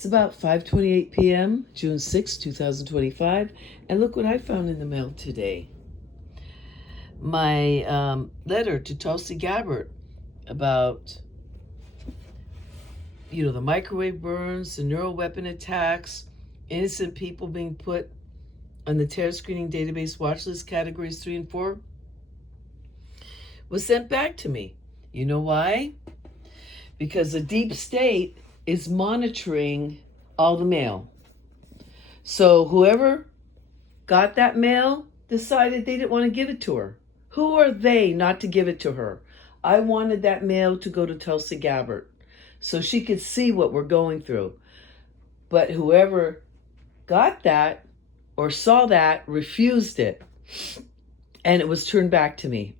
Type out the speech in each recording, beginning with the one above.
It's about 5:28 p.m., June 6, 2025, and look what I found in the mail today. My letter to Tulsi Gabbard about, the microwave burns, the neural weapon attacks, innocent people being put on the terror screening database watch list categories 3 and 4, was sent back to me. You know why? Because the deep state is monitoring all the mail. So whoever got that mail decided they didn't want to give it to her. Who are they not to give it to her? I wanted that mail to go to Tulsi Gabbard so she could see what we're going through. But whoever got that or saw that refused it, and it was turned back to me.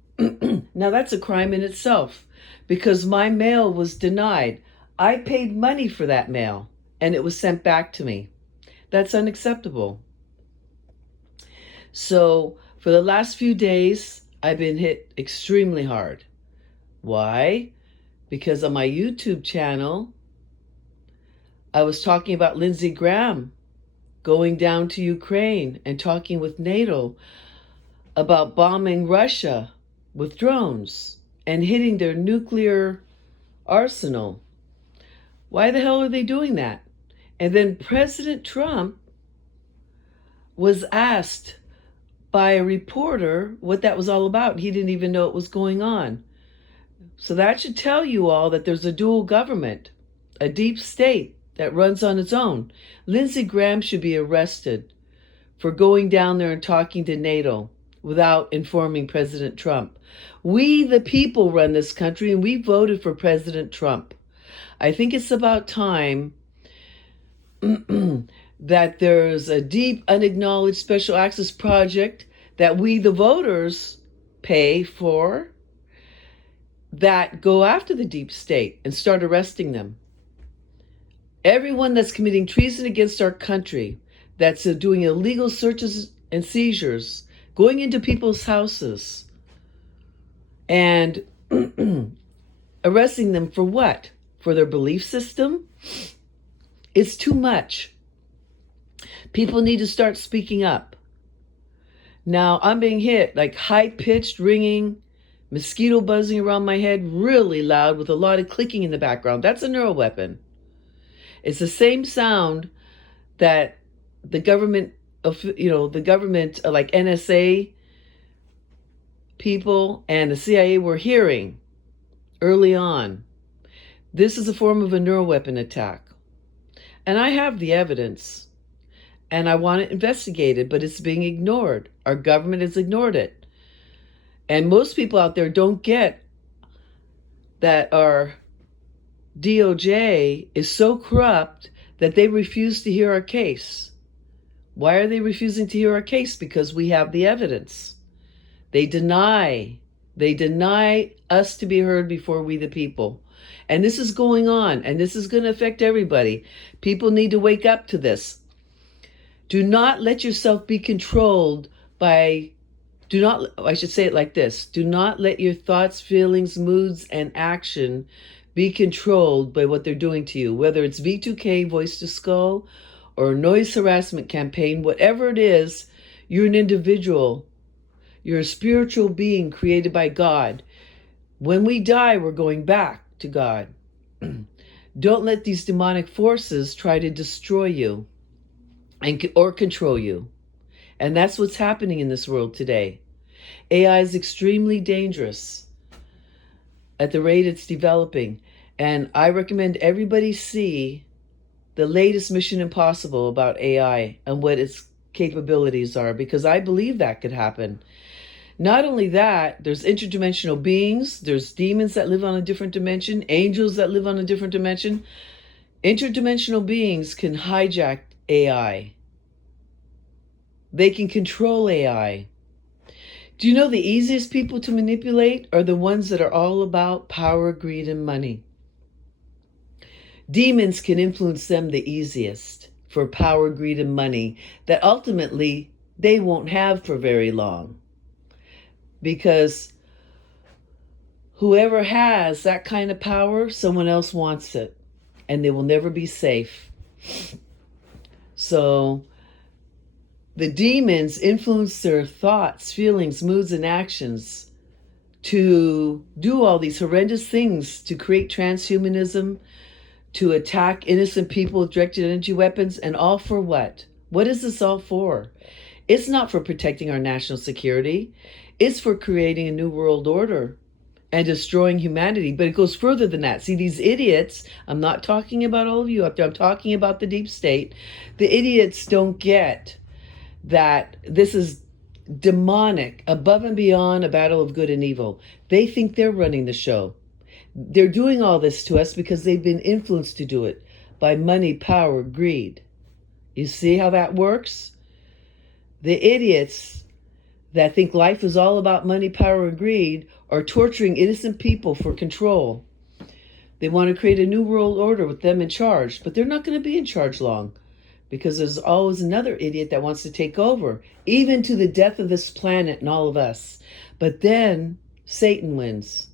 Now that's a crime in itself because my mail was denied. I paid money for that mail and it was sent back to me. That's unacceptable. So for the last few days, I've been hit extremely hard. Why? Because on my YouTube channel, I was talking about Lindsey Graham going down to Ukraine and talking with NATO about bombing Russia with drones and hitting their nuclear arsenal. Why the hell are they doing that? And then President Trump was asked by a reporter what that was all about. He didn't even know it was going on. So that should tell you all that there's a dual government, a deep state that runs on its own. Lindsey Graham should be arrested for going down there and talking to NATO without informing President Trump. We, the people, run this country, and we voted for President Trump. I think it's about time that there's a deep, unacknowledged special access project that we, the voters, pay for that go after the deep state and start arresting them. Everyone that's committing treason against our country, that's doing illegal searches and seizures, going into people's houses and arresting them for what? For their belief system? It's too much. People need to start speaking up. Now I'm being hit like high-pitched ringing, mosquito buzzing around my head, really loud with a lot of clicking in the background. That's a neural weapon. It's the same sound that the government, like NSA people and the CIA were hearing early on. This is a form of a neural weapon attack. And I have the evidence. And I want it investigated, but it's being ignored. Our government has ignored it. And most people out there don't get that our DOJ is so corrupt that they refuse to hear our case. Why are they refusing to hear our case? Because we have the evidence. They deny us to be heard before we the people. And this is going on, and this is going to affect everybody. People need to wake up to this. Do not let yourself be controlled by, I should say it like this. Do not let your thoughts, feelings, moods, and action be controlled by what they're doing to you. Whether it's V2K, Voice to Skull, or noise harassment campaign, whatever it is, you're an individual. You're a spiritual being created by God. When we die, we're going back to God. Don't let these demonic forces try to destroy you or control you. And that's what's happening in this world today. AI is extremely dangerous at the rate it's developing. And I recommend everybody see the latest Mission Impossible about AI and what its capabilities are, because I believe that could happen. Not only that, there's interdimensional beings, there's demons that live on a different dimension, angels that live on a different dimension. Interdimensional beings can hijack AI. They can control AI. Do you know the easiest people to manipulate are the ones that are all about power, greed, and money? Demons can influence them the easiest for power, greed, and money that ultimately they won't have for very long. Because whoever has that kind of power, someone else wants it, and they will never be safe. So the demons influence their thoughts, feelings, moods, and actions to do all these horrendous things, to create transhumanism, to attack innocent people with directed energy weapons, and all for what? What is this all for? It's not for protecting our national security. It's for creating a new world order and destroying humanity. But it goes further than that. See, these idiots, I'm not talking about all of you up there, I'm talking about the deep state. The idiots don't get that this is demonic, above and beyond a battle of good and evil. They think they're running the show. They're doing all this to us because they've been influenced to do it by money, power, greed. You see how that works? The idiots that think life is all about money, power, and greed are torturing innocent people for control. They want to create a new world order with them in charge, but they're not going to be in charge long because there's always another idiot that wants to take over, even to the death of this planet and all of us. But then Satan wins,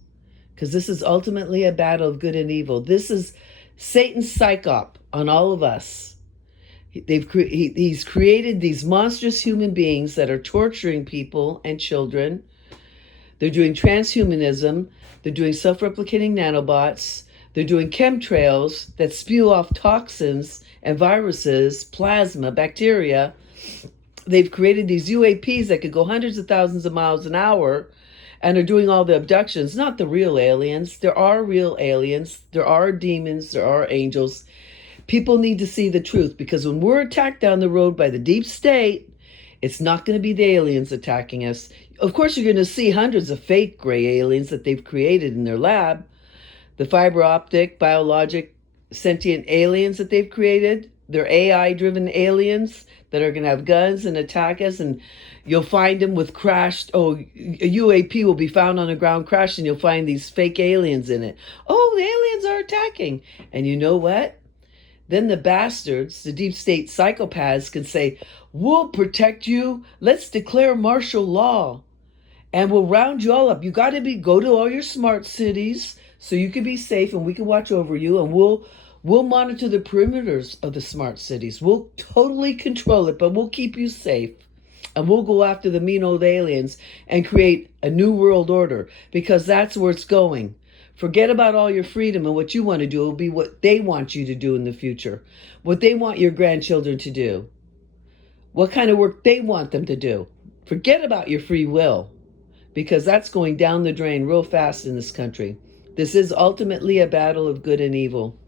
because this is ultimately a battle of good and evil. This is Satan's psyop on all of us. He's created these monstrous human beings that are torturing people and children. They're doing transhumanism. They're doing self-replicating nanobots. They're doing chemtrails that spew off toxins and viruses, plasma, bacteria. They've created these UAPs that could go hundreds of thousands of miles an hour and are doing all the abductions. Not the real aliens. There are real aliens. There are demons. There are angels. People need to see the truth, because when we're attacked down the road by the deep state, it's not going to be the aliens attacking us. Of course, you're going to see hundreds of fake gray aliens that they've created in their lab. The fiber optic, biologic, sentient aliens that they've created. They're AI-driven aliens that are going to have guns and attack us, and you'll find them with crashed, a UAP will be found on the ground crashed, and you'll find these fake aliens in it. Oh, the aliens are attacking. And you know what? Then the bastards, the deep state psychopaths, can say, we'll protect you. Let's declare martial law and we'll round you all up. You got to go to all your smart cities so you can be safe and we can watch over you, and we'll monitor the perimeters of the smart cities. We'll totally control it, but we'll keep you safe. And we'll go after the mean old aliens and create a new world order, because that's where it's going. Forget about all your freedom and what you want to do. It'll be what they want you to do in the future, what they want your grandchildren to do, what kind of work they want them to do. Forget about your free will, because that's going down the drain real fast in this country. This is ultimately a battle of good and evil.